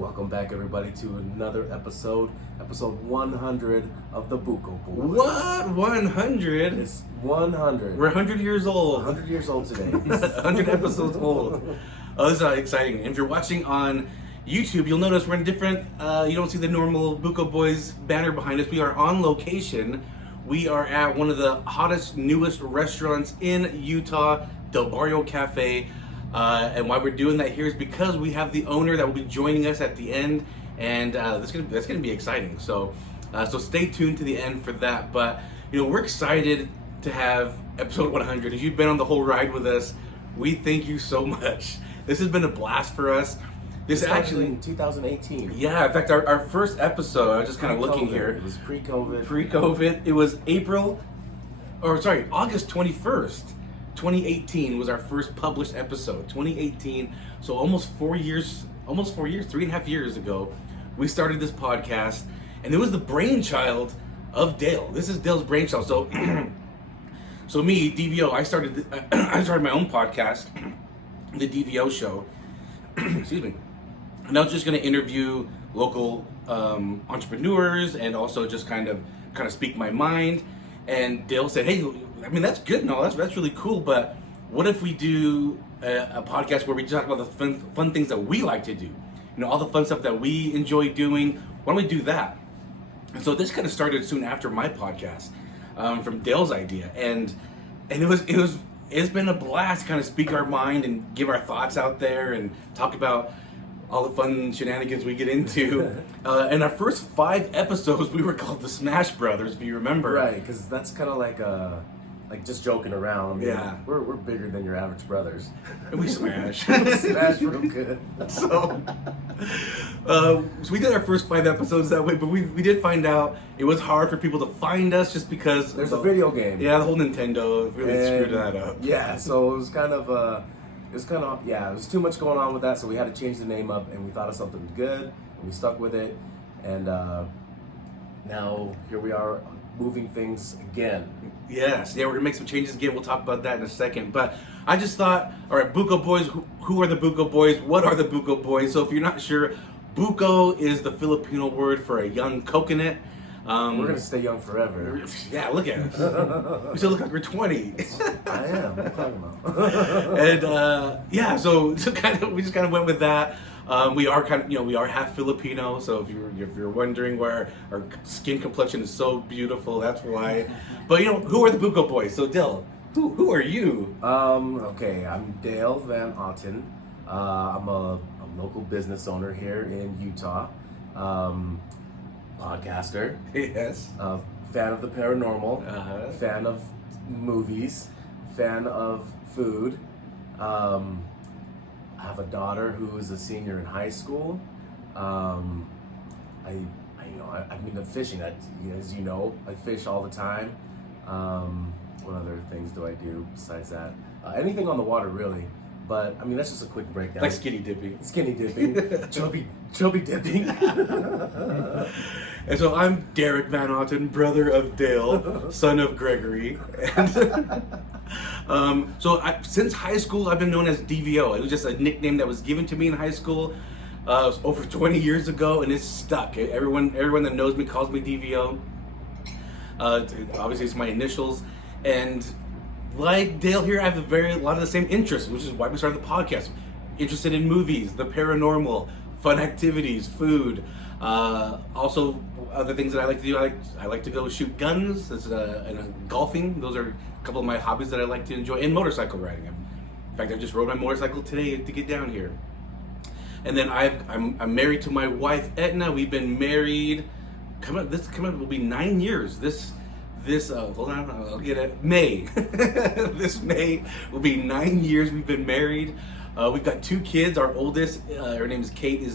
Welcome back, everybody, to another episode 100 of the Buko Boys. What? 100? It's 100. We're 100 years old. 100 years old today. 100 episodes old. Oh, this is exciting. And if you're watching on YouTube, you'll notice we're in different, you don't see the normal Buko Boys banner behind us. We are on location. We are at one of the hottest, newest restaurants in Utah, the Barrio Cafe. And why we're doing that here is because we have the owner that will be joining us at the end, and that's gonna be exciting. So stay tuned to the end for that. But we're excited to have episode 100. If you've been on the whole ride with us, we thank you so much. This has been a blast for us. This actually in 2018. Yeah, in fact, our first episode, I was just kind of looking here. It was pre-COVID. Pre-COVID. It was August 21st. 2018 was our first published episode. 2018, so almost 4 years, 3.5 years ago, we started this podcast, and it was the brainchild of Dale. This is Dale's brainchild. So, so me, DVO, I started my own podcast, the DVO Show. Excuse me. And I was just going to interview local entrepreneurs and also just kind of speak my mind. And Dale said, "Hey, I mean, that's good and all, that's really cool, but what if we do a podcast where we talk about the fun things that we like to do? All the fun stuff that we enjoy doing. Why don't we do that?" And so this kind of started soon after my podcast, from Dale's idea, and it's been a blast to kind of speak our mind and give our thoughts out there and talk about all the fun shenanigans we get into. In our first 5 episodes, we were called the Smash Brothers, if you remember. Right, because that's kind of like just joking around. I mean, yeah, we're bigger than your average brothers. And we smash. Smash real good. So we did our first 5 episodes that way, but we did find out it was hard for people to find us just because there's a video game. Yeah, the whole Nintendo really screwed that up. Yeah, so it was too much going on with that, so we had to change the name up, and we thought of something good, and we stuck with it, and now here we are moving things again. Yes, yeah, we're gonna make some changes again. We'll talk about that in a second. But I just thought, all right, Buko Boys, who are the Buko Boys? What are the Buko Boys? So if you're not sure, Buko is the Filipino word for a young coconut. We're gonna stay young forever. Yeah, look at us. We still look like we're 20. I am. What are you talking about? And so we just kind of went with that. We are we are half Filipino, so if you're wondering why our skin complexion is so beautiful, that's why. But who are the Buko Boys? So Dale, who are you? Okay, I'm Dale Van Otten. I'm a local business owner here in Utah. Podcaster. Yes. Fan of the paranormal. Fan of movies. Fan of food. I have a daughter who is a senior in high school. I'm into fishing. As you know, I fish all the time. What other things do I do besides that? Anything on the water, really. But I mean, that's just a quick breakdown. Like skinny dipping. Skinny dipping. chubby dipping. And so I'm Derek Van Otten, brother of Dale, son of Gregory. And since high school, I've been known as DVO. It was just a nickname that was given to me in high school over 20 years ago, and it's stuck. Everyone that knows me calls me DVO. Obviously, it's my initials. And like Dale here, I have a lot of the same interests, which is why we started the podcast. Interested in movies, the paranormal, fun activities, food. Also, other things that I like to do. I like to go shoot guns. And golfing. Those are a couple of my hobbies that I like to enjoy. And motorcycle riding. In fact, I just rode my motorcycle today to get down here. And then I'm married to my wife Edna. We've been married. This will be 9 years. Hold on, I'll get it. May. This May will be 9 years we've been married. We've got 2 kids. Our oldest, her name is Kate.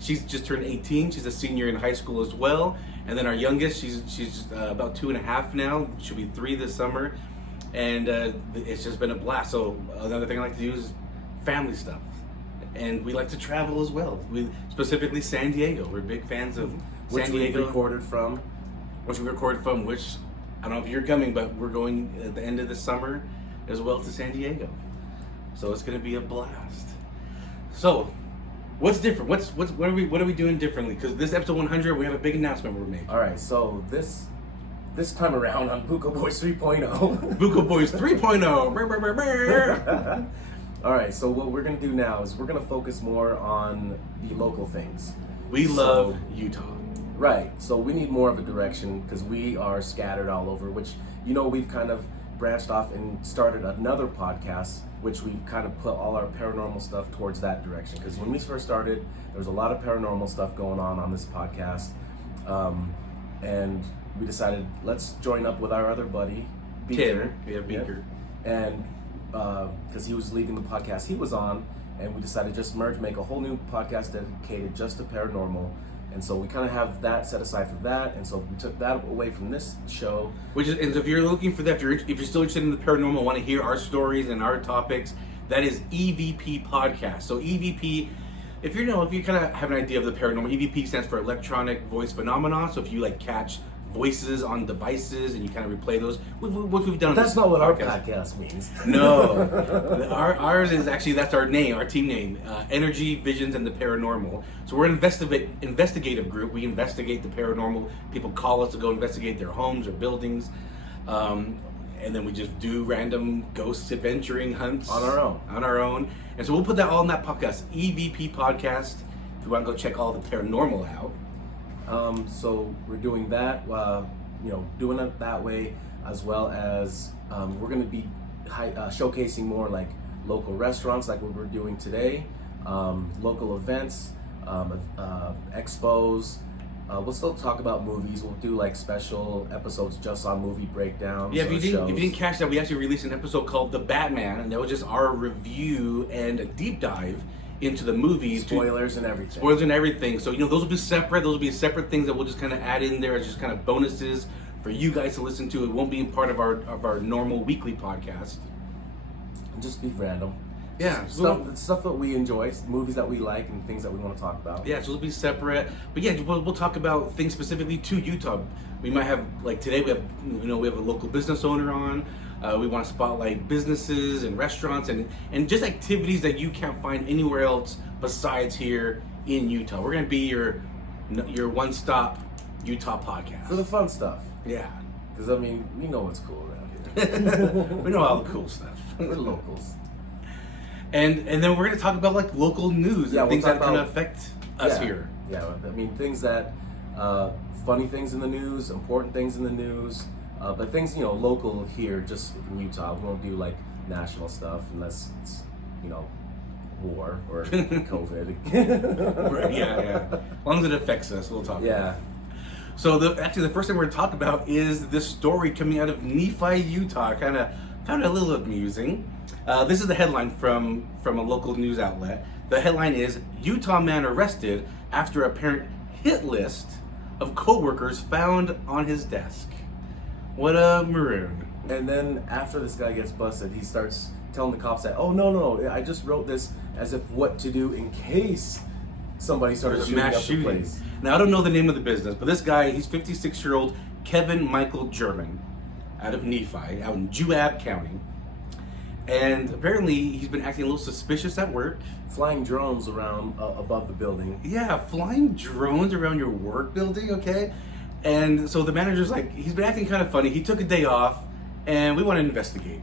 She's just turned 18. She's a senior in high school as well. And then our youngest, she's about 2.5 now. She'll be 3 this summer. And it's just been a blast. So another thing I like to do is family stuff. And we like to travel as well. Specifically San Diego. We're big fans of San Diego. Which we recorded from, which I don't know if you're coming, but we're going at the end of the summer as well to San Diego. So it's going to be a blast. So What's different? What are we doing differently? Because this episode 100, we have a big announcement we're making. All right, so this time around on Buko Boys 3.0. Buko Boys 3.0. Brr, brr, brr, brr. All right, so what we're gonna do now is we're gonna focus more on the local things. We love Utah. Right, so we need more of a direction because we are scattered all over, which, we've kind of branched off and started another podcast, which we've kind of put all our paranormal stuff towards that direction. Because when we first started, there was a lot of paranormal stuff going on this podcast. And we decided, let's join up with our other buddy, Beaker. Beaker. And because he was leaving the podcast he was on, and we decided to just make a whole new podcast dedicated just to paranormal. And so we kind of have that set aside for that, and so we took that away from this show. And so if you're looking for that, if you're still interested in the paranormal, want to hear our stories and our topics, that is EVP Podcast. So EVP, if you kind of have an idea of the paranormal, EVP stands for Electronic Voice Phenomena. So if you catch voices on devices and you kind of replay those, what we've done. That's not what our podcast means. No, ours is actually, that's our name, our team name, Energy, Visions, and the Paranormal. So we're an investigative group. We investigate the paranormal. People call us to go investigate their homes or buildings, and then we just do random ghost adventuring hunts on our own. And so we'll put that all in that podcast, EVP Podcast. If you want to go check all the paranormal out. So we're doing that, doing it that way, as well as we're going to be showcasing more like local restaurants, like what we're doing today, local events, expos. We'll still talk about movies. We'll do special episodes just on movie breakdowns. Yeah, if you didn't catch that, we actually released an episode called The Batman, and that was just our review and a deep dive into the movies. Spoilers and everything. So, those will be separate. Those will be separate things that we'll just kind of add in there as just kind of bonuses for you guys to listen to. It won't be part of our normal weekly podcast. Just be random. Yeah. Stuff that we enjoy, movies that we like, and things that we want to talk about. Yeah, so it'll be separate. But yeah, we'll talk about things specifically to Utah. We might have, today we have a local business owner on. We want to spotlight businesses and restaurants and just activities that you can't find anywhere else besides here in Utah. We're going to be your one-stop Utah podcast. For the fun stuff. Yeah. Because, we know what's cool around here. We know all the cool stuff. We're locals. And then we're going to talk about, local news and things that kind of affect us here. Yeah, things that, funny things in the news, important things in the news. But things, local here, just in Utah. We won't do national stuff unless it's, war or COVID. Right, yeah. As long as it affects us, we'll talk about it. So the first thing we're going to talk about is this story coming out of Nephi, Utah. I kind of found it a little amusing. This is the headline from a local news outlet. The headline is, Utah man arrested after apparent hit list of coworkers found on his desk. What a maroon. And then after this guy gets busted, he starts telling the cops that, oh, no, I just wrote this as if what to do in case somebody started shooting up the place. Now, I don't know the name of the business, but this guy, he's 56-year-old Kevin Michael German out of Nephi, out in Juab County. And apparently, he's been acting a little suspicious at work. Flying drones around above the building. Yeah, flying drones around your work building, okay? And so the manager's he's been acting kind of funny. He took a day off, and we want to investigate.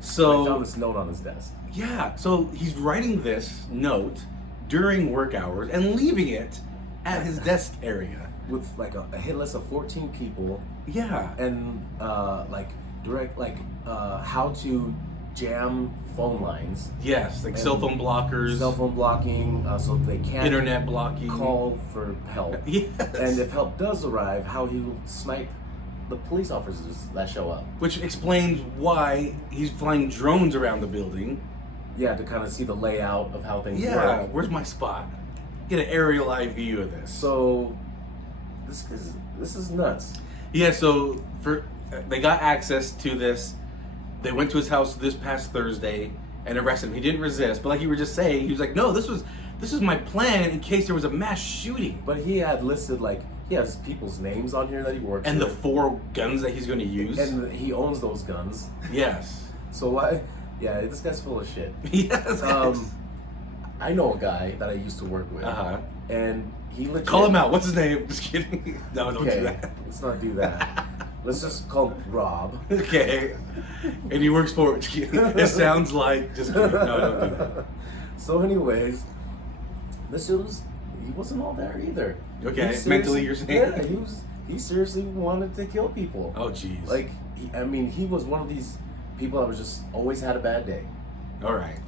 So I found this note on his desk. Yeah, so he's writing this note during work hours and leaving it at his desk area. With a hit list of 14 people. Yeah. And how to jam phone lines. Yes, cell phone blockers. Cell phone blocking, so they can't internet blocking. Call for help. Yes. And if help does arrive, how he will snipe the police officers that show up. Which explains why he's flying drones around the building. Yeah, to kind of see the layout of how things work. Yeah, where's my spot? Get an aerial eye view of this. So, this is nuts. Yeah, so they got access to this. They went to his house this past Thursday and arrested him. He didn't resist, but like you were just saying, he was like, no, this is my plan in case there was a mass shooting. But he had listed, he has people's names on here that he works and with. the 4 guns that he's going to use. And he owns those guns. Yes. So why? Yeah, this guy's full of shit. Yes. I know a guy that I used to work with, and he legit... Call him out. What's his name? Just kidding. No, don't do that. Let's not do that. Let's just call him Rob. Okay. And he works for it. It sounds like... Just kidding. No, don't do that. So anyways, this dude he wasn't all there either. Okay, mentally you're saying? Yeah, he seriously wanted to kill people. Oh, jeez. Like, he was one of these people that was just always had a bad day. All right.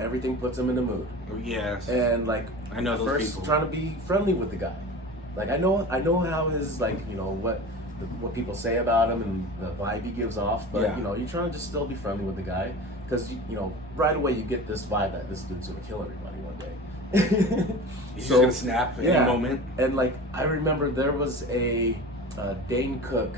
Everything puts him in the mood. Yes. And like, I know those first people. Trying to be friendly with the guy. Like, I know how his, like, you know, what people say about him and the vibe he gives off. But you know, you're trying to just still be friendly with the guy because you know right away you get this vibe that this dude's gonna kill everybody one day. He's just gonna snap in a moment. And like, I remember there was a Dane Cook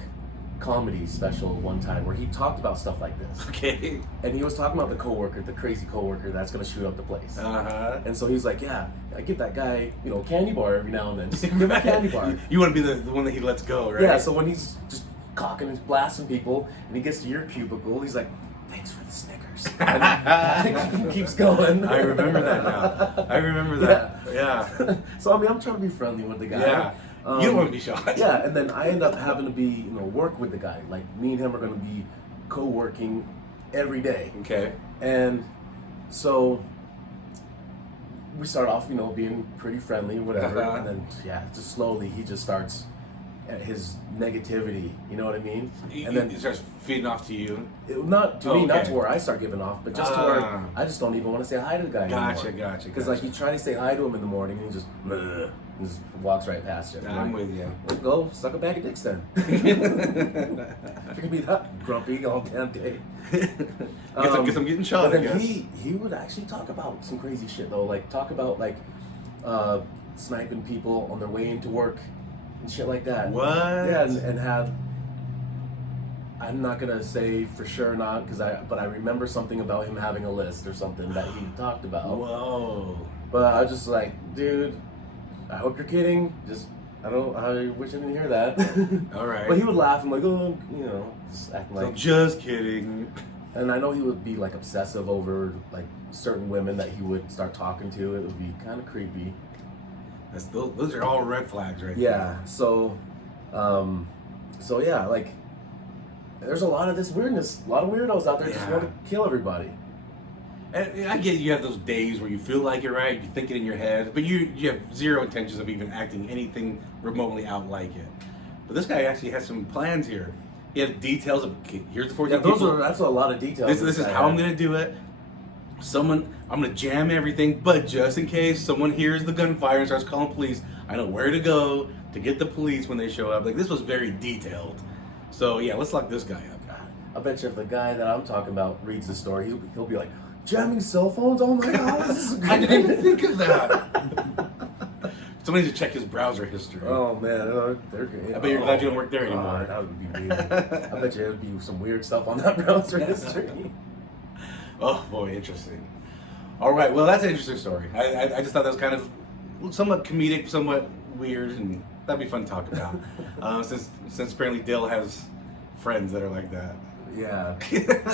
comedy special one time where he talked about stuff like this. Okay. And he was talking about the crazy coworker that's gonna shoot up the place. And so he's like, yeah, I give that guy, you know, candy bar every now and then. Just give him a candy bar. You want to be the one that he lets go, right? Yeah. So when he's just cocking and blasting people, and he gets to your cubicle, he's like, thanks for the Snickers. And he keeps going. I remember that now. I remember that. Yeah. So I mean, I'm trying to be friendly with the guy. Yeah. You don't want to be shot. Yeah, and then I end up having to be, you know, work with the guy. Like, me and him are going to be co-working every day. Okay. And so we start off, you know, being pretty friendly, whatever. And then, just slowly he just starts his negativity. You know what I mean? And then he starts feeding off to you. Not to me, not to where I start giving off, but just to where I just don't even want to say hi to the guy anymore. Gotcha. Because like, you try to say hi to him in the morning, and he just walks right past you. I'm with you. Well, go suck a bag of dicks then. If you're gonna be that grumpy all damn day. Guess I'm getting shot. But then he would actually talk about some crazy shit though, like talk about like sniping people on their way into work and shit like that. What? Yeah, and have. I'm not gonna say for sure not, but I remember something about him having a list or something that he talked about. Whoa. But I was just like, dude, I hope you're kidding. I wish I didn't hear that. All right. But he would laugh and like, oh, you know, just acting like. Just kidding. And I know he would be like obsessive over like certain women that he would start talking to. It would be kind of creepy. Those are all red flags, right? Yeah. So yeah, like, there's a lot of this weirdness, a lot of weirdos out there just want to kill everybody. And I get you have those days where you feel like you're right, you think it in your head, but you have zero intentions of even acting anything remotely out like it. But this guy actually has some plans here. He has details of, here's the 14 people. That's a lot of details. This is how I'm going to do it. I'm going to jam everything, but just in case someone hears the gunfire and starts calling police, I know where to go to get the police when they show up. Like, this was very detailed. So yeah, let's lock this guy up. I bet you if the guy that I'm talking about reads the story, he'll be like, jamming cell phones? Oh my god, this is great. I didn't even think of that. Somebody needs to check his browser history. Oh man, they're great. I bet you're glad you don't work there anymore. That would be weird. I bet you it would be some weird stuff on that browser history. Oh boy, interesting. All right, well that's an interesting story. I just thought that was kind of somewhat comedic, somewhat weird, and that'd be fun to talk about. Since apparently Dale has friends that are like that. Yeah,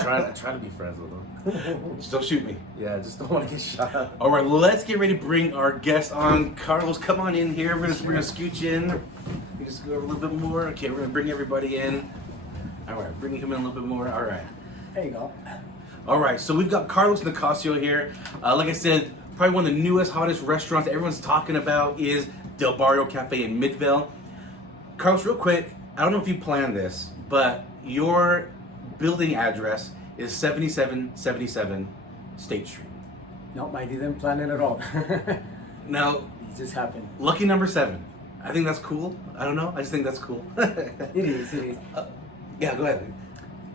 try to be friends with them. Just don't shoot me. Yeah, just don't want to get shot. All right, let's get ready to bring our guest on. Carlos, come on in here. We're gonna scooch in. We just go a little bit more. Okay, we're gonna bring everybody in. All right, bring him in a little bit more. All right. There you go. All right, so we've got Carlos Nicasio here. Like I said, probably one of the newest, hottest restaurants that everyone's talking about is Del Barrio Cafe in Midvale. Carlos, real quick, I don't know if you planned this, but your building address is 7777 State Street. Nope, I didn't plan it at all. Now, It just happened. lucky number 7. I think that's cool. I don't know. I just think that's cool. It is. Yeah, go ahead.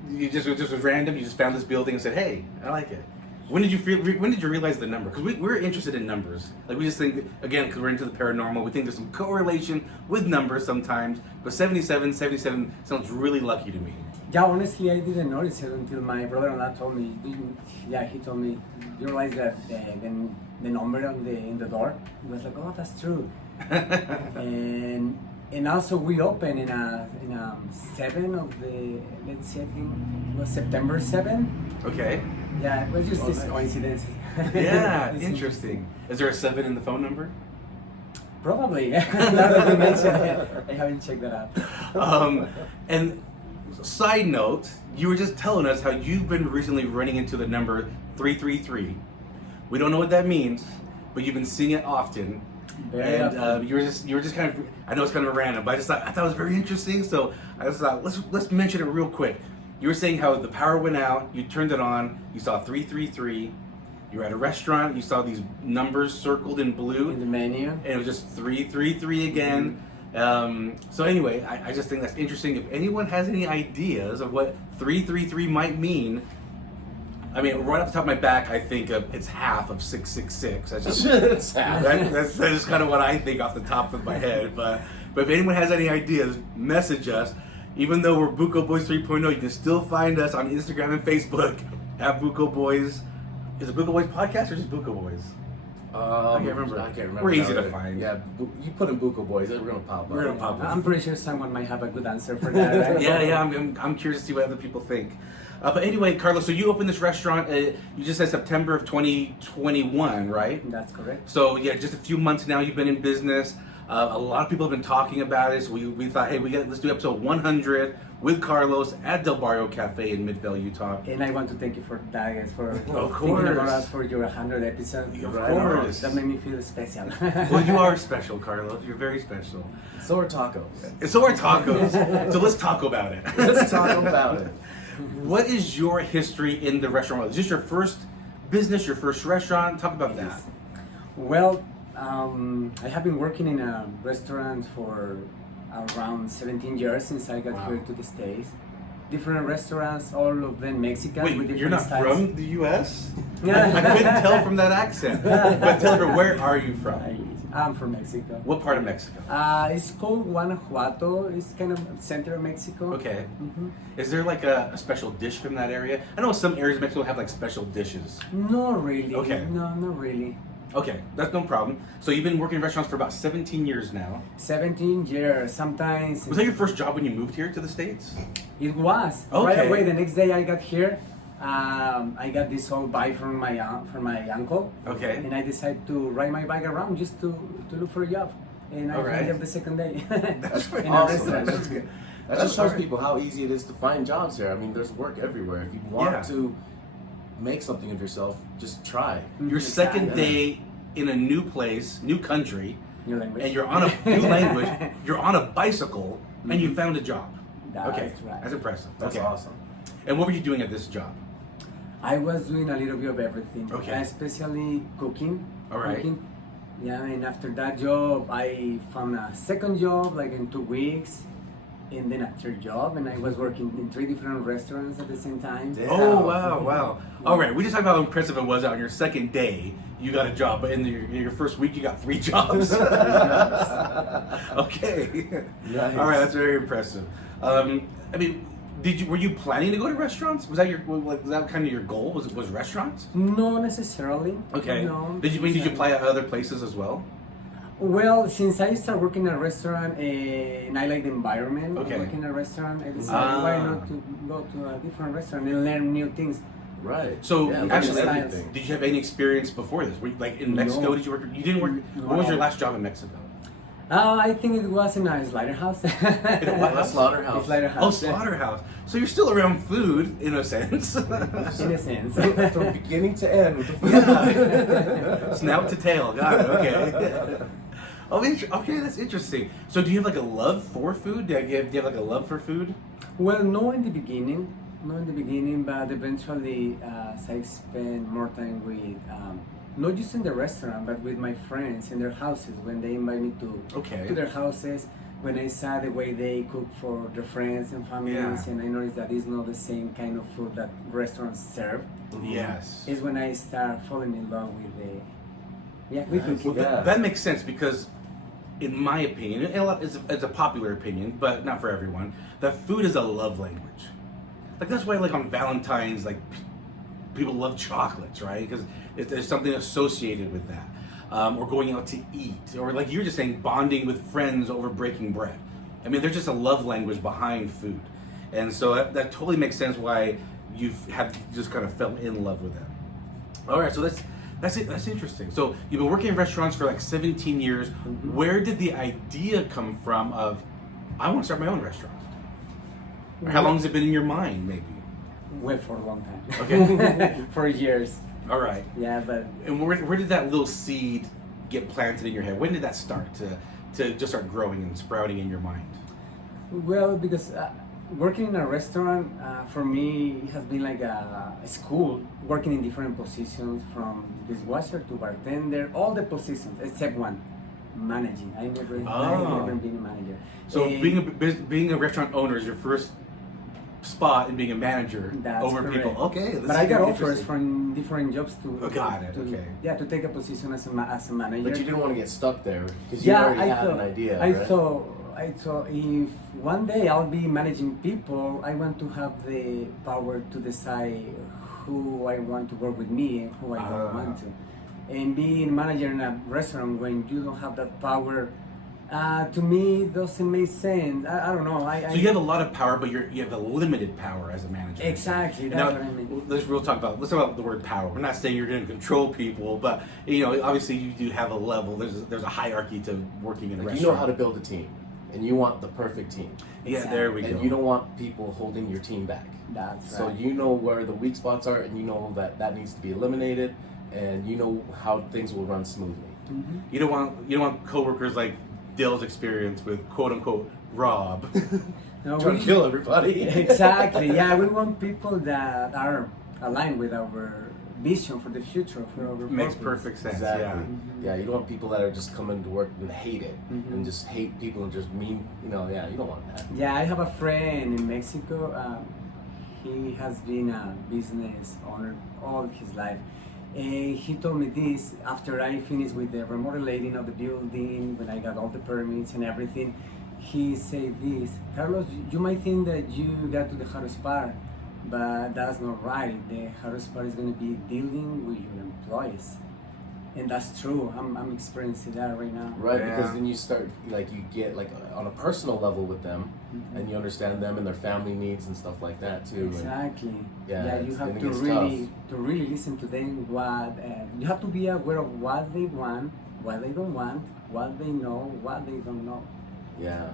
You just was random. You just found this building and said, "Hey, I like it." When did you realize the number? Because we're interested in numbers. Like, we just think, again, because we're into the paranormal, we think there's some correlation with numbers sometimes. But 77 sounds really lucky to me. Yeah, honestly, I didn't notice it until my brother-in-law told me. Yeah, he told me. You realize that the number on in the door? He was like, "Oh, that's true." and also we opened in a 7 of the, let's see, I think it was September 7. Okay. Yeah, it was just this nice. coincidence. Yeah, It's interesting. Is there a 7 in the phone number? Probably. Now that you mention it, I haven't checked that out. And side note, you were just telling us how you've been recently running into the number 333. We don't know what that means, but you've been seeing it often. Very often. You were just kind of, I know it's kind of random, but I thought it was very interesting. So I just thought let's mention it real quick. You were saying how the power went out, you turned it on, you saw 333. You were at a restaurant, you saw these numbers circled in blue. In the menu. And it was just 333 again. So anyway, I just think that's interesting. If anyone has any ideas of what 333 might mean, I mean, right off the top of my back, I think of it's half of 666. That's just It's half. that's just kind of what I think off the top of my head. But if anyone has any ideas, message us. Even though we're Buko Boys 3.0, you can still find us on Instagram and Facebook at Buko Boys. Is it Buko Boys Podcast or just Buko Boys? I can't remember. I can't remember. We're easy now. to find. Yeah, you put in Buko Boys, we're gonna pop up. We're gonna pop up. I'm pretty sure someone might have a good answer for that, right? Yeah, I'm curious to see what other people think. But anyway, Carlos, so you opened this restaurant, you just said September of 2021, right? That's correct. So yeah, just a few months now you've been in business. A lot of people have been talking about it, so we thought, hey, let's do episode 100 with Carlos at Del Barrio Cafe in Midvale, Utah. And I want to thank you for that, guys, for Of thinking about course. us for your 100 episode. Of Right course. That made me feel special. Well, you are special, Carlos. You're very special. So are tacos. And so are tacos. So let's talk about it. Let's talk about it. What is your history in the restaurant world? Is this your first business, your first restaurant? Talk about that. Yes. Well, I have been working in a restaurant for around 17 years since I got Wow. here to the States. Different restaurants, all of them Mexican with Wait, different you're not styles. from the U.S.? Yeah. I couldn't tell from that accent. But tell me, where are you from? I'm from Mexico. What part of Mexico? It's called Guanajuato. It's kind of center of Mexico. Okay. Hmm. Is there like a special dish from that area? I know some areas of Mexico have like special dishes. Not really. Okay. No, not really. Okay, that's no problem. So you've been working in restaurants for about 17 years now. 17 years. Sometimes Was that your first job when you moved here to the States? it was Okay. right away. The next day I got here. I got this old bike from my uncle. Okay. And I decided to ride my bike around just to look for a job. And I All right. found job the second day. That's pretty in a awesome. restaurant. That's good. That just shows people how easy it is to find jobs here. I mean, there's work everywhere. If you want Yeah. to make something of yourself, just try. Your second Yeah. day in a new place, new country, New language. and you're on a new language, you're on a bicycle, and you found a job. That's Okay, right. that's impressive. That's Okay. awesome. And what were you doing at this job? I was doing a little bit of everything. Okay. Especially cooking. All right. Cooking. Yeah, and after that job, I found a second job like in 2 weeks, and then a third job, and I was working in 3 different restaurants at the same time. Damn. Oh, wow. All right, we just talked about how impressive it was on your second day. You got a job, but in your first week, you got 3 jobs. Okay. Nice. All right, that's very impressive. I mean, were you planning to go to restaurants? Was that kind of your goal? Was restaurants? No necessarily. Okay. No. Did you apply at other places as well? Well, since I started working in a restaurant and I like the environment Okay. of working in a restaurant, I decided why not to go to a different restaurant and learn new things. Right. So Yeah, actually, learn everything. did you have any experience before this? Were you, like in Mexico? No. Did you work? You didn't work. No. What was your last job in Mexico? I think it was in a slaughterhouse. In a what house? Slaughterhouse. Slaughterhouse. Oh, slaughterhouse. So you're still around food in a sense. In a sense. From beginning to end with the food. Snout to tail. Got it. Okay. Oh, okay, that's interesting. So, do you have like a love for food? Do you have like a love for food? Well, no in the beginning, but eventually, as I spent more time with, not just in the restaurant, but with my friends in their houses when they invite me to their houses. When I saw the way they cook for their friends and families, Yeah. and I noticed that it's not the same kind of food that restaurants serve, Yes. is when I start falling in love with cooking. Well, Yeah. that makes sense because, in my opinion, and it's a popular opinion, but not for everyone, that food is a love language. Like that's why, like on Valentine's, like people love chocolates, right? Because there's something associated with that, or going out to eat, or like you were just saying, bonding with friends over breaking bread. I mean, there's just a love language behind food, and so that totally makes sense why you've had just kind of fell in love with that. All right, so that's it. That's interesting. So you've been working in restaurants for like 17 years. Mm-hmm. Where did the idea come from of I want to start my own restaurant? Or how long has it been in your mind, maybe? Well, for a long time. Okay. For years. All right. Yeah, but And where did that little seed get planted in your head? When did that start to just start growing and sprouting in your mind? well, because working in a restaurant for me has been like a school. Working in different positions, from dishwasher to bartender, all the positions except one, managing. I've never been a manager. So being a restaurant owner is your first spot in being a manager That's over correct. people. Okay, But I got offers from different jobs to. Got it, okay. Yeah, to take a position as a manager. But you didn't want to get stuck there because you already had an idea, I right? thought if one day I'll be managing people, I want to have the power to decide who I want to work with me and who I don't want to. And being manager in a restaurant when you don't have that power, to me doesn't make sense. I don't know. So you have a lot of power, but you have a limited power as a manager. Exactly. That's Now, what I mean. let's talk about the word power. We're not saying you're going to control people, but obviously you do have a level. There's a hierarchy to working in a Like, restaurant. you know how to build a team, and you want the perfect team. Yeah, there we go. And you don't want people holding your team back. That's So right. you know where the weak spots are, and you know that needs to be eliminated, and you know how things will run smoothly. Mm-hmm. You don't want coworkers like Dale's experience with quote unquote Rob. No, Trying to kill everybody. Exactly. Yeah, we want people that are aligned with our vision for the future, for our Makes purpose. perfect sense. Exactly. Yeah. Yeah, you don't want people that are just coming to work and hate it, Mhm. and just hate people and just mean. Yeah, you don't want that. Yeah, I have a friend in Mexico. He has been a business owner all his life. And he told me this after I finished with the remodeling of the building, when I got all the permits and everything. He said this, Carlos, you might think that you got to the hardest part, but that's not right. The hardest part is going to be dealing with your employees. And that's true. I'm experiencing that right now. Right, Yeah. because then you start you get on a personal level with them, Mhm. and you understand them and their family needs and stuff like that too. And Exactly. Yeah, you it's- have then it to gets really listen to them. You have to be aware of what they want, what they don't want, what they know, what they don't know. yeah.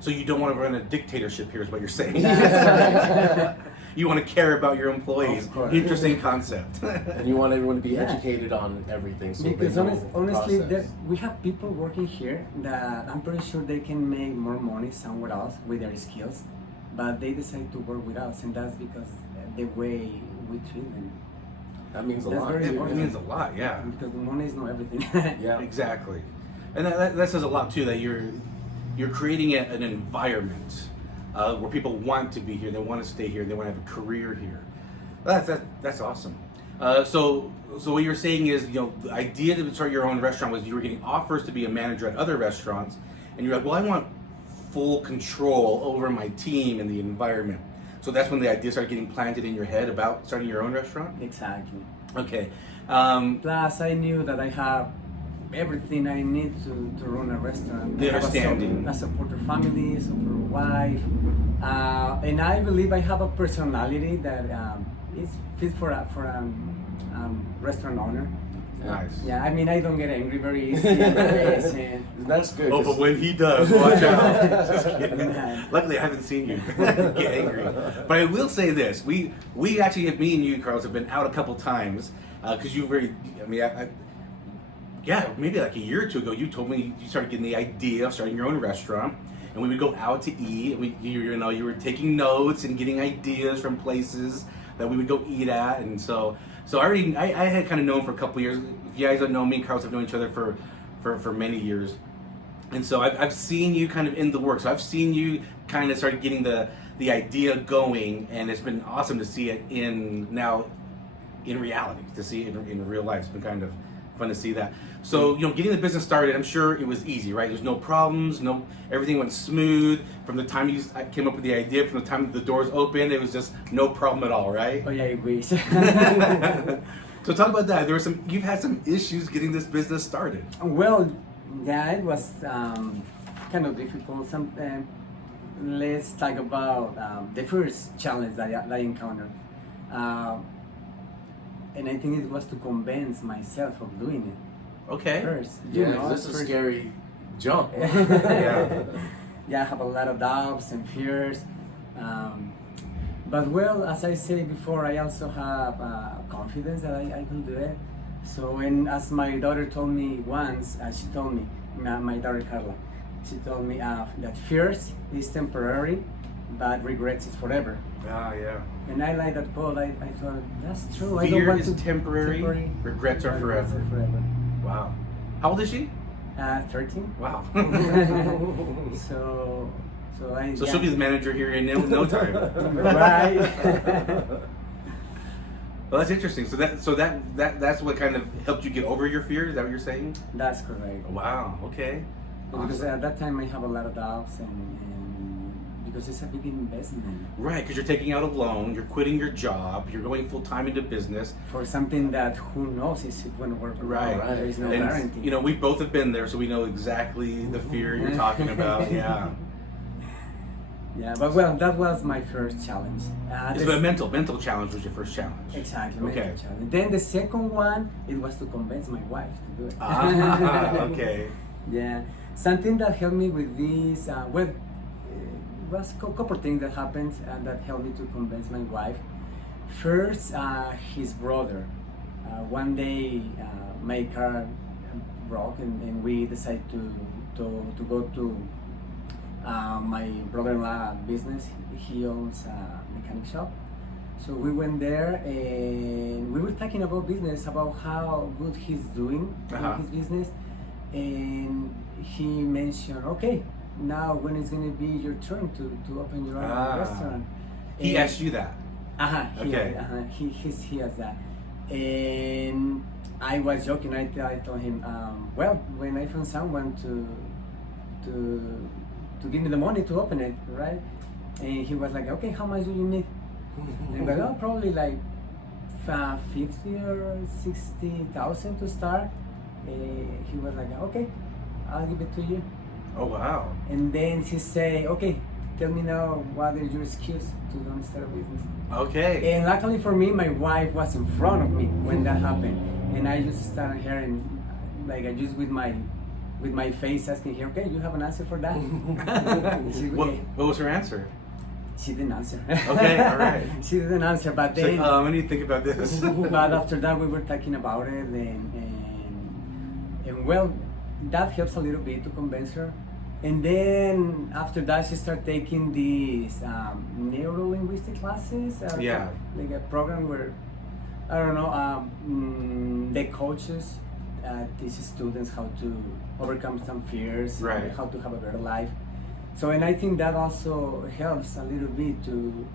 So you don't want to run a dictatorship here, is what you're saying. That's You want to care about your employees. Of course. Interesting concept. And you want everyone to be Yeah. educated on everything, so Because they know the honestly, process. we have people working here that I'm pretty sure they can make more money somewhere else with their skills, but they decide to work with us, and that's because the way we treat them. That means a That's lot. very It too. important. means a lot, yeah. Because the money is not everything. Yeah. Exactly. And that says a lot too, that you're creating an environment where people want to be here, they want to stay here, they want to have a career here. That's awesome. So what you're saying is, the idea to start your own restaurant was you were getting offers to be a manager at other restaurants, and you're like, well, I want full control over my team and the environment. So that's when the idea started getting planted in your head about starting your own restaurant? Exactly. Okay. Plus, I knew that I have everything I need to run a restaurant. The I have understanding. a supporter family, supporter wife, and I believe I have a personality that is fit for a restaurant owner. Nice. Yeah, I mean, I don't get angry very easy. and That's good. Oh, 'cause- but when he does, watch out. Just kidding. Yeah. Luckily, I haven't seen you get angry. But I will say this: we actually, me and you, Carlos, have been out a couple times because you very. I mean, yeah, maybe like a year or two ago, you told me you started getting the idea of starting your own restaurant, and we would go out to eat. And you were taking notes and getting ideas from places that we would go eat at, and so I had kind of known for a couple years. If you guys don't know me and Carlos have known each other for many years. And so I've seen you kind of in the works. So I've seen you kind of start getting the idea going, and it's been awesome to see it in reality, to see it in real life. It's been kind of fun to see that. So, getting the business started, I'm sure it was easy, right? There's no problems, everything went smooth. From the time I came up with the idea, from the time the doors opened, it was just no problem at all, right? oh yeah, I wish. So talk about that. You've had some issues getting this business started. Well, yeah, it was kind of difficult. Let's talk about the first challenge that I encountered. And I think it was to convince myself of doing it Okay. first. Yeah, 'cause this is a first. scary jump. Yeah. Yeah, I have a lot of doubts and fears. But well, as I said before, I also have confidence that I can do it. So, and as my daughter told me once, she told me, my daughter Carla, she told me that fears is temporary, but regrets is forever. Ah, yeah. And I like that quote. I thought that's true. I don't Fear want is to temporary, regrets are forever. Wow. How old is she? 13. Wow. So I. So yeah. she'll be the manager here in no time. Right. Well, that's interesting. So that's what kind of helped you get over your fear. Is that what you're saying? That's correct. Wow. Okay. Because at that time I have a lot of doubts and because it's a big investment Right, because you're taking out a loan, you're quitting your job, you're going full time into business. for something that who knows if it going to work. or Right. not. There is no And guarantee. you know, we both have been there, so we know exactly the fear you're talking about. Yeah. Yeah, but well, that was my first challenge. It's a mental challenge was your first challenge. Exactly. Okay. mental challenge. Then the second one, it was to convince my wife to do it. Ah, okay. Yeah, something that helped me with this. Was a couple things that happened that helped me to convince my wife. First, his brother. One day, my car broke, and we decided to go to my brother-in-law business. He owns a mechanic shop. So we went there and we were talking about business, about how good he's doing in his business. And he mentioned, okay, now when it's going to be your turn to open your own restaurant. He And- asked you that. Okay. Okay. He has that. And I was joking. I told him, well, when I found someone to give me the money to open it, right? And he was like, okay, how much do you need? And I go, oh, probably like 50 or 60,000 to start. He was like, okay, I'll give it to you. Oh wow. And then he say, okay, tell me now what is your excuse to don't start a business. Okay. And luckily for me, my wife was in front of me when that happened, and I just started here and like I just with my face asking her, okay, you have an answer for that? She, What was her answer? she didn't answer. Okay, all right. She didn't answer, but She's then. like, let me think about this. But after that, we were talking about it, and well, that helps a little bit to convince her. And then after that, she started taking these neuro-linguistic classes. Yeah. Like a program where, I don't know, the coaches teach students how to overcome some fears, Right. how to have a better life. So, and I think that also helps a little bit to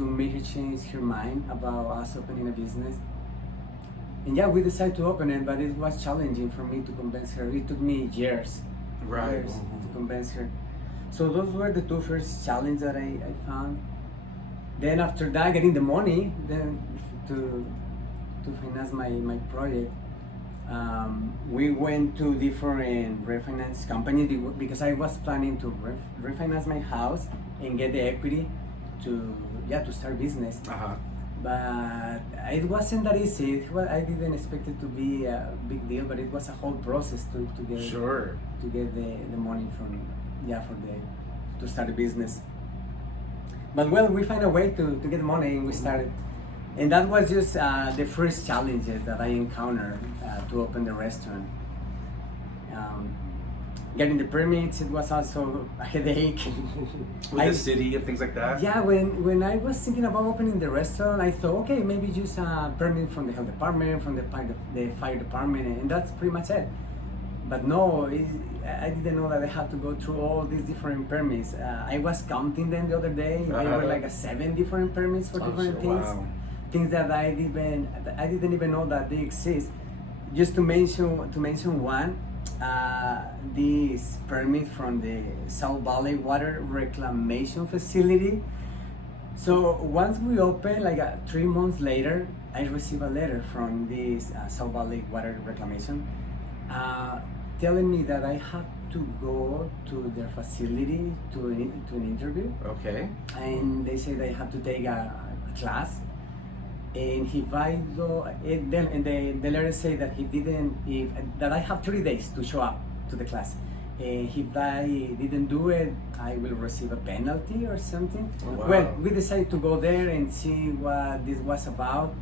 make her change her mind about us opening a business. And yeah, we decided to open it, but it was challenging for me to convince her. It took me years, Right. years to convince her. So those were the two first challenges that I found. Then after that, getting the money then to finance my project. We went to different refinance companies because I was planning to refinance my house and get the equity to start business. But it wasn't that easy. I didn't expect it to be a big deal, but it was a whole process to get Sure. to get the money to start a business. But well, we find a way to get money and we started. And that was just the first challenges that I encountered to open the restaurant. Getting the permits, it was also a headache. With the city and things like that? Yeah, when I was thinking about opening the restaurant, I thought, okay, maybe just a permit from the health department, from the fire department, and that's pretty much it. But no, I didn't know that I had to go through all these different permits. I was counting them the other day. There were like 7 different permits for different things. Wow. Things that I didn't even know that they exist. Just to mention one, this permit from the South Valley Water Reclamation Facility. So once we opened, like 3 months later, I received a letter from this South Valley Water Reclamation telling me that I had to go to their facility to an interview. Okay. And they said I had to take a class. And if I do, then the letter say that he didn't, that I have 3 days to show up to the class. If I didn't do it, I will receive a penalty or something. Wow. Well, we decided to go there and see what this was about.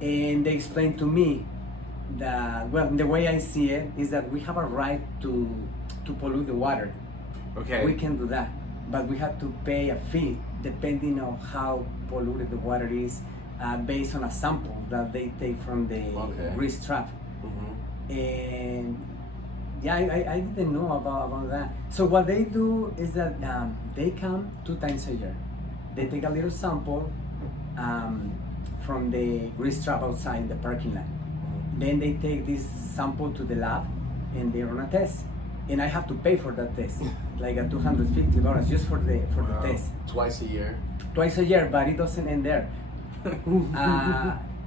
And they explained to me that, well, the way I see it is that we have a right to pollute the water. Okay. We can do that, but we have to pay a fee depending on how polluted the water is, based on a sample that they take from the grease trap. Mm-hmm. And yeah, I didn't know about that. So what they do is that they come 2 times a year. They take a little sample from the grease trap outside the parking lot. Then they take this sample to the lab and they run a test. And I have to pay for that test, like $250 just for the test. Twice a year. Twice a year, but it doesn't end there.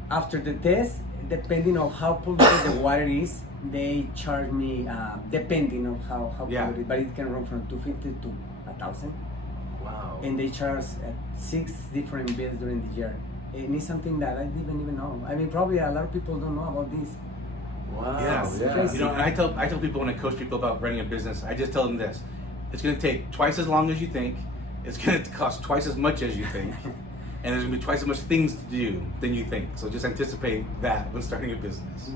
After the test, depending on how polluted the water is, they charge me depending on how polluted, but it can run from $250 to $1,000. Wow. And they charge 6 different bills during the year. And it's something that I didn't even know. I mean, probably a lot of people don't know about this. Wow. Yeah. You know, and I tell people when I coach people about running a business, I just tell them this: it's going to take twice as long as you think. It's going to cost twice as much as you think. And there's going to be twice as much things to do than you think. So just anticipate that when starting a business.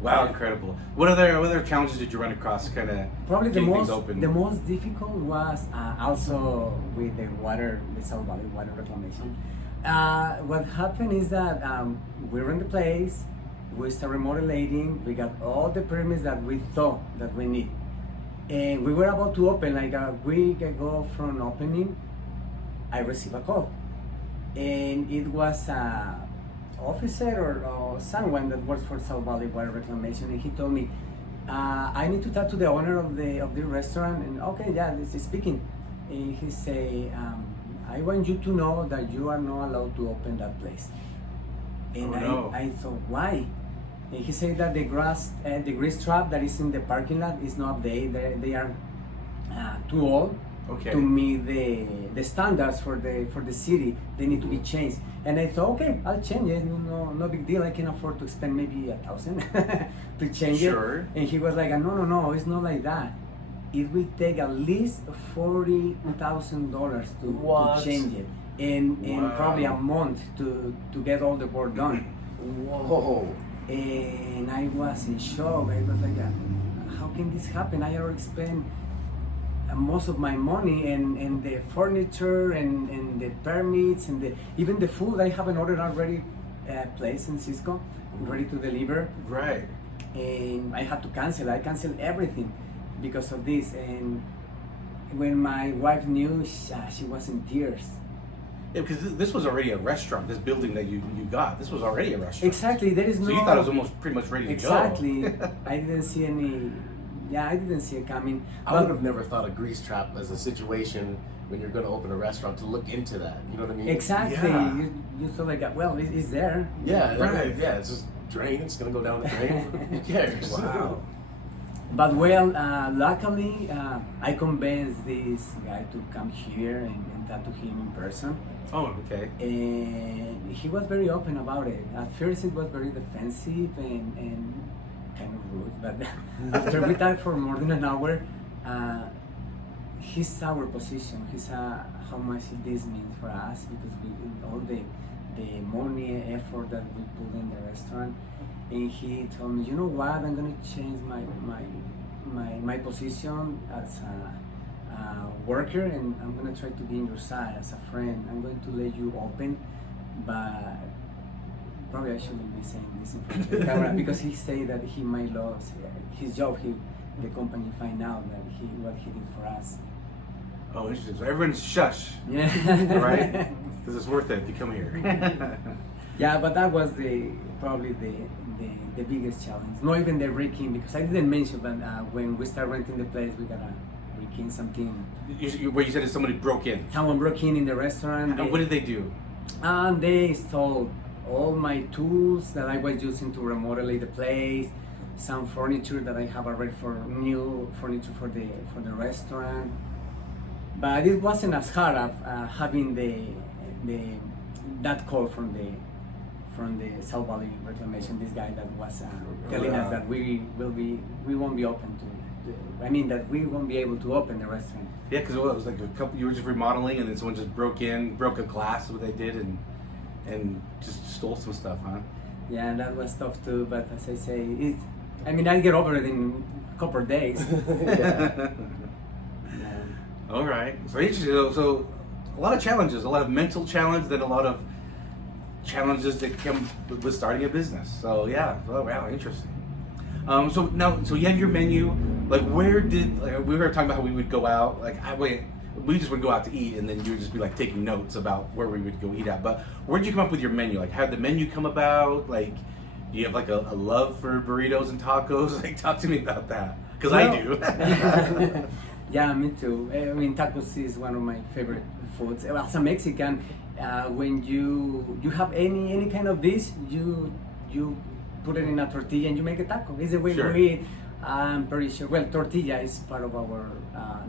Wow, incredible. What other challenges did you run across? Kind of probably getting things open? The most difficult was also with the South Valley water reclamation. What happened is that we were in the place, we started remodeling, we got all the permits that we thought that we need. And we were about to open, like a week ago from opening, I received a call. And it was an officer or someone that works for South Valley Water Reclamation, and he told me, I need to talk to the owner of the restaurant. And okay, yeah, this is speaking. And he say, I want you to know that you are not allowed to open that place. And I thought, why? And he said that the grease trap that is in the parking lot is not updated. They are too old to meet the standards for the city. They need to be changed. And I thought, okay, I'll change it. No big deal. I can afford to spend maybe $1,000 to change it. And he was like, no, it's not like that. It will take at least $40,000 to change it, and probably a month to get all the work done. Whoa! And I was in shock. I was like, how can this happen? I already spent most of my money and the furniture and the permits and even the food. I have an order already placed in Cisco, ready to deliver. Right. And I had to cancel. I canceled everything because of this. And when my wife knew, she was in tears. Yeah, because this was already a restaurant. This building that you got, this was already a restaurant. Exactly. There is no. So you thought it was almost pretty much ready to go. Exactly. I didn't see any. Yeah, I didn't see it coming. I would have never thought a grease trap as a situation when you're going to open a restaurant to look into that. You know what I mean? Exactly. Yeah. You thought like, well, it's there. Yeah. Right. Yeah. It's just drain. It's going to go down the drain. Who cares? Wow. But well, luckily, I convinced this guy to come here and talk to him in person. Oh, okay. And he was very open about it. At first, it was very defensive and kind of rude. But after we talked for more than an hour, he saw our position. He saw how much this means for us because we all the money and effort that we put in the restaurant. And he told me, you know what? I'm gonna change my position as a worker, and I'm gonna try to be on your side as a friend. I'm going to let you open, but probably I shouldn't be saying this in front of the camera because he said that he might lose his job. The company find out that what he did for us. Oh, interesting. So everyone's shush. Yeah. Right? Because it's worth it to come here. Yeah, but that was probably the biggest challenge. Not even the break-in, because I didn't mention, but when we start renting the place, we gotta break in something. Where you said that somebody broke in. Someone broke in the restaurant. And what did they do? And they stole all my tools that I was using to remodel the place, some furniture that I have already for new furniture for the restaurant. But it wasn't as hard as having that call from from the South Valley Reclamation. This guy that was telling us that we won't be open to. I mean that we won't be able to open the restaurant. Yeah, because it was like a couple. You were just remodeling, and then someone just broke a glass. What they did, and just stole some stuff, huh? Yeah, and that was tough too. But as I say, I get over it in a couple of days. Yeah. All right. So interesting. So a lot of challenges, a lot of mental challenge, then a lot of challenges that come with starting a business. So yeah. Oh wow, interesting. So you have your menu. Like, where did we were talking about how we would go out? Like, we just would go out to eat, and then you would just be like taking notes about where we would go eat at. But where did you come up with your menu? Like, how did the menu come about? Like, do you have like a love for burritos and tacos? Like, talk to me about that, because I do. Yeah, me too. I mean, tacos is one of my favorite foods. As a Mexican, when you have any kind of dish, you put it in a tortilla and you make a taco. It's the way Sure. we eat. I'm pretty sure. Well, tortilla is part of our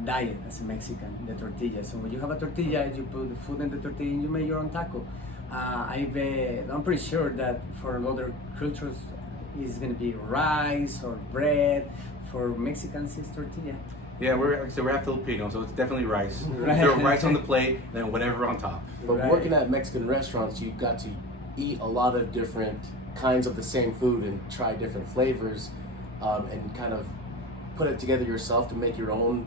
diet as a Mexican. The tortilla. So when you have a tortilla, you put the food in the tortilla and you make your own taco. I'm pretty sure that for other cultures, it's gonna be rice or bread. For Mexicans, it's tortilla. Yeah, we're half Filipino, so it's definitely rice. Right. Throw rice on the plate, and then whatever on top. But Right. working at Mexican restaurants, you got to eat a lot of different kinds of the same food and try different flavors, and kind of put it together yourself to make your own,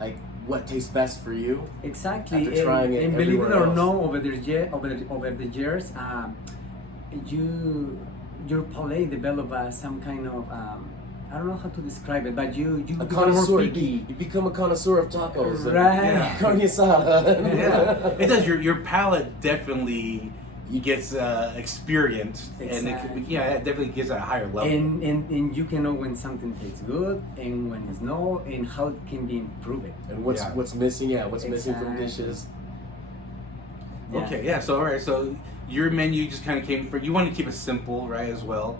like what tastes best for you. Exactly. After trying it and believe it everywhere or else. not, over the years, your palate develop some kind of I don't know how to describe it, but you A become more connoisseur. picky. You become a connoisseur of tacos. and Right. Yeah. Carne asada. Yeah, it does. Your palate definitely gets experienced, and Exactly. it definitely gets at a higher level. And you can know when something tastes good and when it's not, and how it can be improved. And what's missing? Yeah, what's missing from Exactly. dishes? Yeah. Okay, yeah. So all right, so your menu just kind of came for you. Want to keep it simple, right? As well,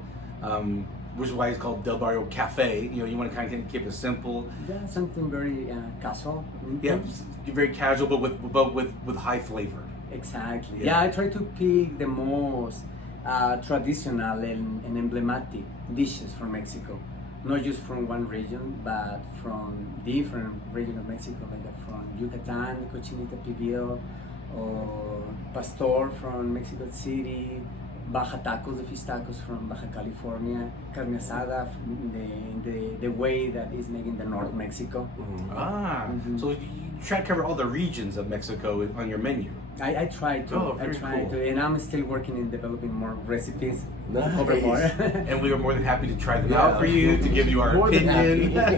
which is why it's called Del Barrio Cafe. You know, you want to kind of keep it simple. Yeah, something very casual. Yeah, just very casual, but with high flavor. Exactly. Yeah. Yeah, I try to pick the most traditional and emblematic dishes from Mexico. Not just from one region, but from different regions of Mexico, like from Yucatan, cochinita pibil, or pastor from Mexico City, Baja tacos, the fish tacos from Baja California, carne asada, the way that is made in the North Mexico. So you try to cover all the regions of Mexico on your menu. I try to. Oh, I very try cool. to, and I'm still working in developing more recipes. Nice. Over more. And we are more than happy to try them Yeah. out for you, to give you our More than opinion. happy.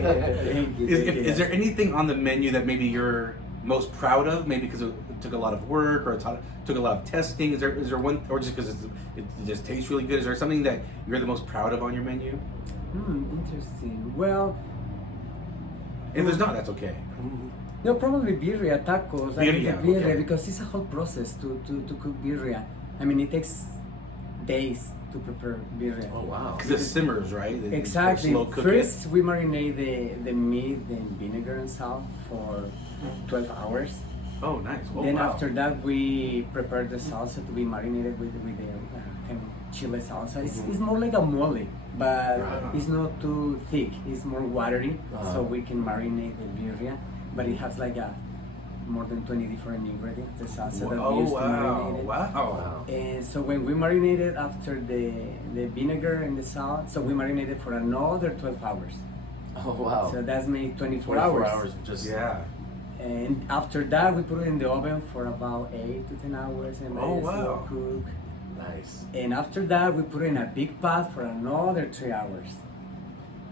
Thank you, Is there anything on the menu that maybe you're most proud of? Maybe because it took a lot of work, or it took a lot of testing. Is there one, or just because it just tastes really good? Is there something that you're the most proud of on your menu? Interesting. Well, If there's not, that's okay. no, probably birria tacos. Birria, okay. Because it's a whole process to cook birria. I mean, it takes days to prepare birria. Oh wow. Because it simmers, right? Exactly. Slow cook First, we marinate the meat in vinegar and salt for 12 hours. it. Oh, nice. Oh, Then wow. after that, we prepare the salsa to be marinated with the kind of chile salsa. It's more like a mole, but Right. it's not too thick. It's more watery, Uh-huh. so we can marinate the birria. But it has like more than 20 different ingredients. The salsa that we Oh, use to wow. marinate it. Wow. And so when we marinate it after the vinegar and the salt, so we marinate it for another 12 hours. Oh wow. So that's made 24 24 hours. hours of just Yeah. And after that, we put it in the oven for about 8 to 10 hours and let Oh, it slow wow. cook. nice. And after that, we put it in a big pot for another 3 hours.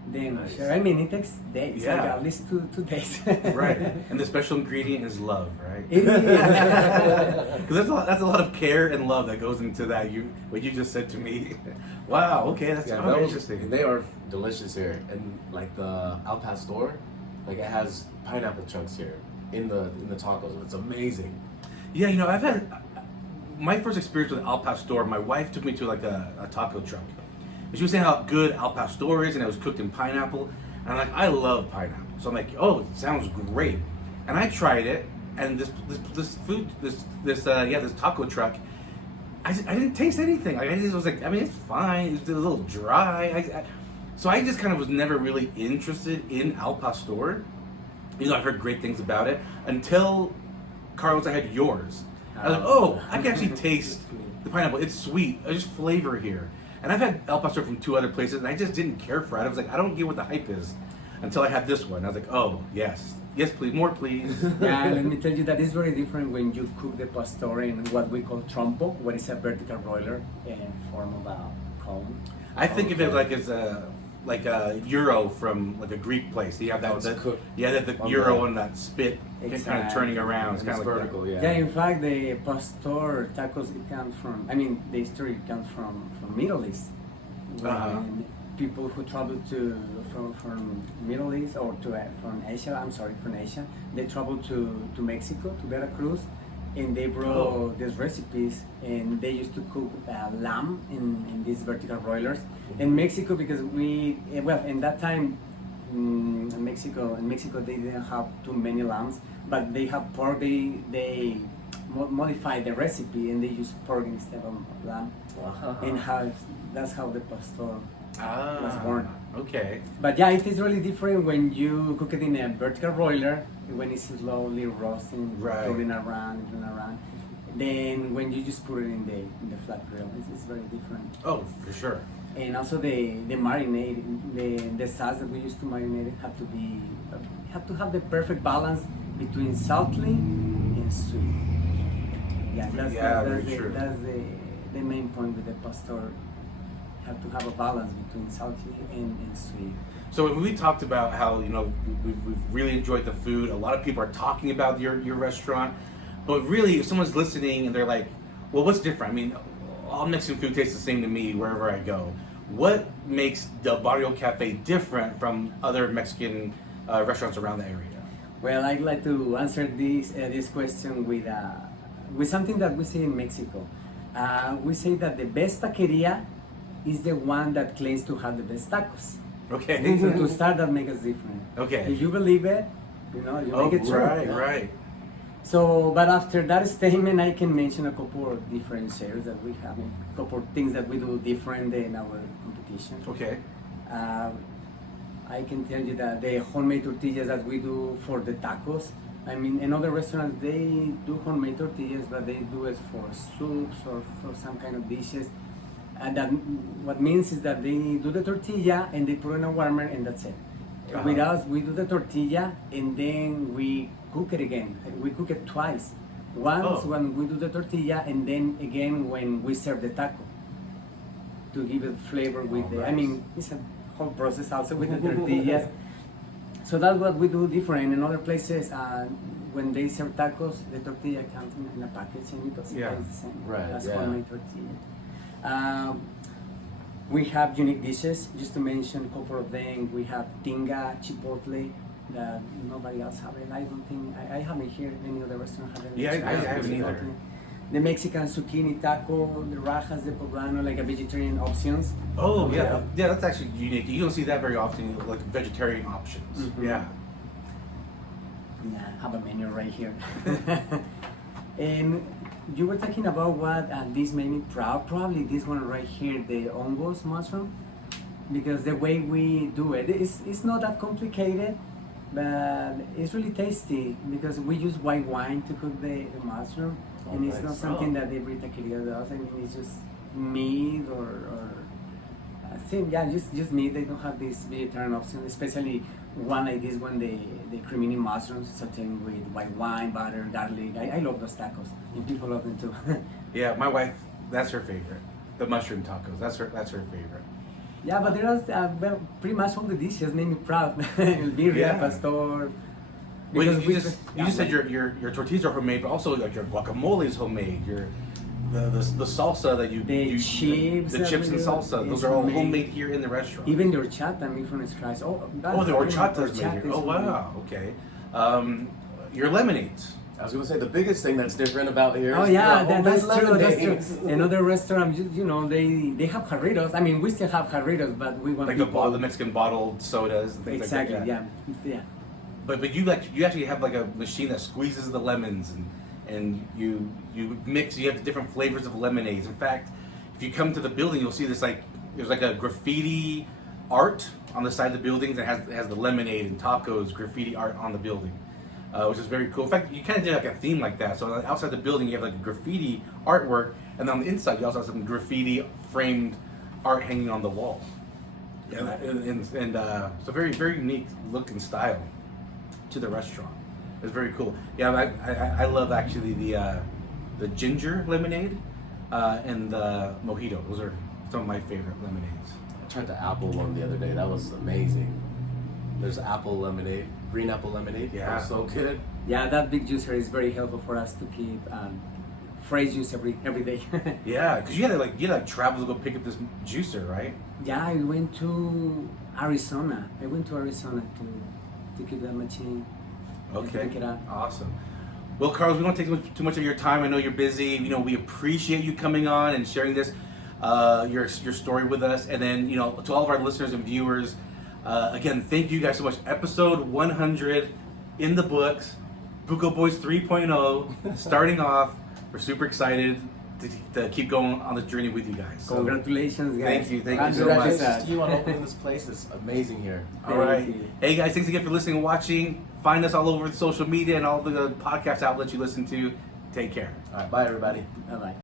Then, Nice. I mean, it takes days, like Yeah. at least two days. Right. And the special ingredient is love, right? It is. Because that's a lot of care and love that goes into that. What you just said to me. Wow. Okay, that's Yeah, very those- interesting. They are delicious here, and like the al pastor, like it has pineapple chunks here in the tacos. It's amazing. Yeah, I've had my first experience with al pastor. My wife took me to like a taco truck. And she was saying how good al pastor is, and it was cooked in pineapple. And I'm like, I love pineapple, so I'm like, oh, it sounds great. And I tried it, and this taco truck, I didn't taste anything. Like I just was like, I mean, it's fine. It's a little dry. So I just kind of was never really interested in Al Pastor. You know, I've heard great things about it until Carlos, I had yours. I was like, oh, I can actually taste the pineapple. It's sweet. There's flavor here. And I've had El Pastor from 2 other places, and I just didn't care for it. I was like, I don't get what the hype is until I had this one. I was like, oh, yes. Yes, please. More, please. Yeah, let me tell you that it's very different when you cook the pastor in what we call trompo, what is a vertical broiler in form of a cone. I think of it like as a gyro from like a Greek place. You have that the gyro on that spit kind of turning around. It's kind of like vertical, that. Yeah, in fact, the pastor tacos it comes from. I mean, the history comes from Middle East. When people who travel from Middle East or from Asia. I'm sorry, from Asia. They travel to Mexico, to Veracruz, and they brought these recipes. And they used to cook lamb in these vertical broilers. In Mexico, because in that time. In Mexico they didn't have too many lambs, but they have pork. They modified the recipe and they use pork instead of lamb. Wow. And that's how the pastor was born. Okay. But yeah, it is really different when you cook it in a vertical broiler, when it's slowly roasting, turning around. Then when you just put it in the flat grill, it's very different. Oh, for sure. And also the marinade, the sauce that we use to marinate it have to have the perfect balance between salty and sweet. Yeah, that's the main point with the pastor. Have to have a balance between salty and sweet. So when we talked about how we've really enjoyed the food, a lot of people are talking about your restaurant, but really if someone's listening and they're like, well, what's different? I mean, all Mexican food tastes the same to me wherever I go. What makes the Barrio Cafe different from other Mexican restaurants around the area? Well, I'd like to answer this question with something that we say in Mexico. We say that the best taqueria is the one that claims to have the best tacos. Okay. So to start, that makes us different. Okay. If you believe it, you make it true. Right. So, but after that statement, I can mention a couple of different shares that we have, a couple of things that we do different than our competition. Okay. I can tell you that the homemade tortillas that we do for the tacos, I mean, in other restaurants, they do homemade tortillas, but they do it for soups or for some kind of dishes. And that what means is that they do the tortilla and they put it in a warmer and that's it. With us, we do the tortilla and then we cook it again. We cook it twice. Once when we do the tortilla and then again when we serve the taco to give it flavor with the. Nice. I mean, it's a whole process also with the tortillas. So that's what we do different. In other places, when they serve tacos, the tortilla comes in a package and it tastes the same. Right. That's homemade tortilla. We have unique dishes. Just to mention a couple of them, we have tinga chipotle that nobody else have it. I don't think I haven't here. Any other restaurant have it. Yeah, I haven't either. The Mexican zucchini taco, the rajas de poblano, like a vegetarian options. Oh yeah, that's actually unique. You don't see that very often, like vegetarian options. Mm-hmm. Yeah. I have a menu right here. And you were talking about what this made me proud. Probably this one right here, the hongos mushroom, because the way we do it, it's not that complicated, but it's really tasty because we use white wine to cook the mushroom, and it's not something that every taqueria does. I mean, it's just meat or just meat. They don't have this vegetarian option, especially one like this one, the cremini mushrooms, something with white wine, butter, garlic. I love those tacos, and people love them too. Yeah, my wife, that's her favorite. The mushroom tacos, that's her favorite. Yeah, but there are pretty much all the dishes made me proud. Birria, pastor. Well, you just said your tortillas are homemade, but also like your guacamole is homemade. The salsa that the chips and salsa, those are all homemade here in the restaurant. Even the horchata made from scratch. The horchata is made here. Oh wow, okay. Your lemonades. I was going to say the biggest thing that's different about here. Oh yeah, that's true. Another restaurant, they have jarritos. I mean, we still have jarritos, but we want like the Mexican bottled sodas and things like that. Yeah. But you actually have like a machine that squeezes the lemons and you mix. You have different flavors of lemonades. In fact, if you come to the building, you'll see this there's like a graffiti art on the side of the buildings that has the lemonade and tacos graffiti art on the building, which is very cool. In fact, you kind of did like a theme like that. So outside the building, you have like a graffiti artwork, and then on the inside, you also have some graffiti framed art hanging on the wall. Yeah, and so very, very unique look and style to the restaurant. It's very cool. Yeah, I love actually the ginger lemonade and the mojito. Those are some of my favorite lemonades. I tried the apple one the other day. That was amazing. There's apple lemonade, green apple lemonade. Yeah. That was so good. Yeah, that big juicer is very helpful for us to keep fresh juice every day. Yeah, because you had to travel to go pick up this juicer, right? Yeah, I went to Arizona. To keep that machine. Okay. Pick it up. Awesome. Well, Carlos, we don't take too much of your time. I know you're busy. We appreciate you coming on and sharing this, your story with us. And then, to all of our listeners and viewers, again, thank you guys so much. Episode 100 in the books. Buko Boys 3.0 starting off. We're super excited to keep going on this journey with you guys. So, Congratulations, guys. Thank you so much. Congratulations to you on opening this place. It's amazing here. All right. Hey guys, thanks again for listening and watching. Find us all over social media and all the podcast outlets you listen to. Take care. All right, bye everybody. Bye-bye.